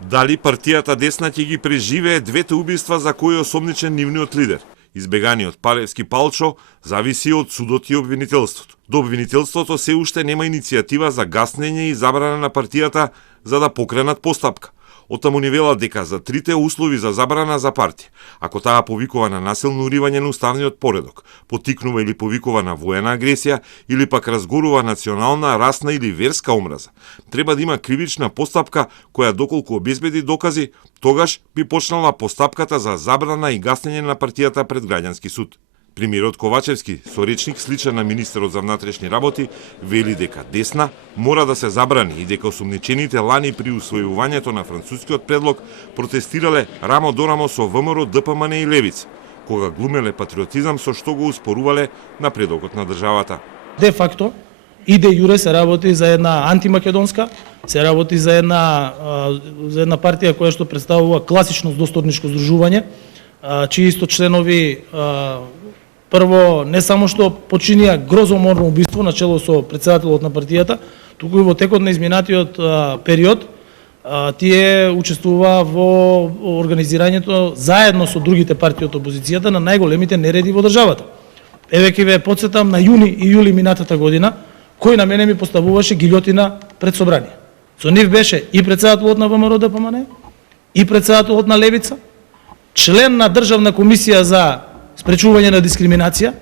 Дали партијата Десна ќе ги преживее двете убиства за кои е осомничен нивниот лидер? Избеганиот Палевски Палчо зависи од судот и обвинителството. До обвинителството се уште нема иницијатива за гаснење и забрана на партијата за да покренат постапка. Оттаму ни велат дека за трите услови за забрана за партија, ако таа повикува на насилно уривање на уставниот поредок, потикнува или повикува на воена агресија или пак разгорува национална, расна или верска омраза, треба да има кривична постапка која доколку обезбеди докази, тогаш би почнала постапката за забрана и гаснење на партијата пред граѓански суд. Премиерот Ковачевски, со речник сличен на министерот за внатрешни работи, вели дека Десна мора да се забрани и дека осумничените лани при усвојувањето на францускиот предлог протестирале рамо до рамо со ВМРО, ДПМН и Левица, кога глумеле патриотизам со што го успорувале напредокот на државата. Де факто и де јуре се работи за една антимакедонска, се работи за една партија која што представува класично досторничко здружување, чии исто членови прво не само што починија грозоморно убиство на чело со претседателот на партијата, туку и во текот на изминатиот период тие учествуваа во организирањето заедно со другите партии од опозицијата на најголемите нереди во државата. Еве ќе ве потсетам на јуни и јули минатата година, кој на мене ми поставуваше гилјотина пред собрание. Со нив беше и претседателот на ВМРО ДПМН, и претседателот на Левица, член на Државна комисија за спречување на дискриминација,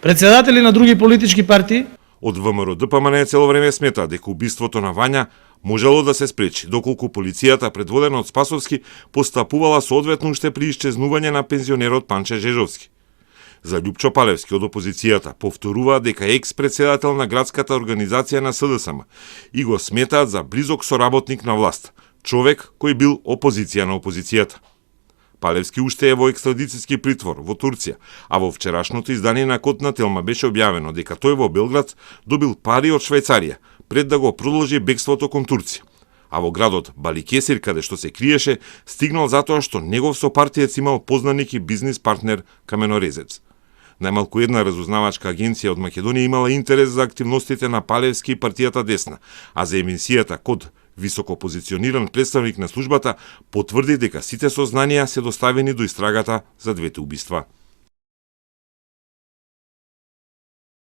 претседатели на други политички партии. Од ВМРО ДПМН цело време смета дека убиството на Вања можело да се спречи, доколку полицијата предводена од Спасовски постапувала соодветно уште при исчезнување на пензионерот Панче Жежовски. За Љупчо Палевски од опозицијата повторува дека е екс-председател на градската организација на СДСМ и го сметаат за близок соработник на власт, човек кој бил опозиција на опозицијата. Палевски уште е во екстрадицијски притвор во Турција, а во вчерашното издание на Код на Телма беше објавено дека тој во Белград добил пари од Швајцарија пред да го продолжи бегството кон Турција. А во градот Баликесир, каде што се криеше, стигнал затоа што негов сопартиец имал познаник и бизнис партнер каменорезец. Најмалку една разузнавачка агенција од Македонија имала интерес за активностите на Палевски и партијата Десна, а за емисијата Код високо позициониран представник на службата потврди дека сите сознанија се доставени до истрагата за двете убиства.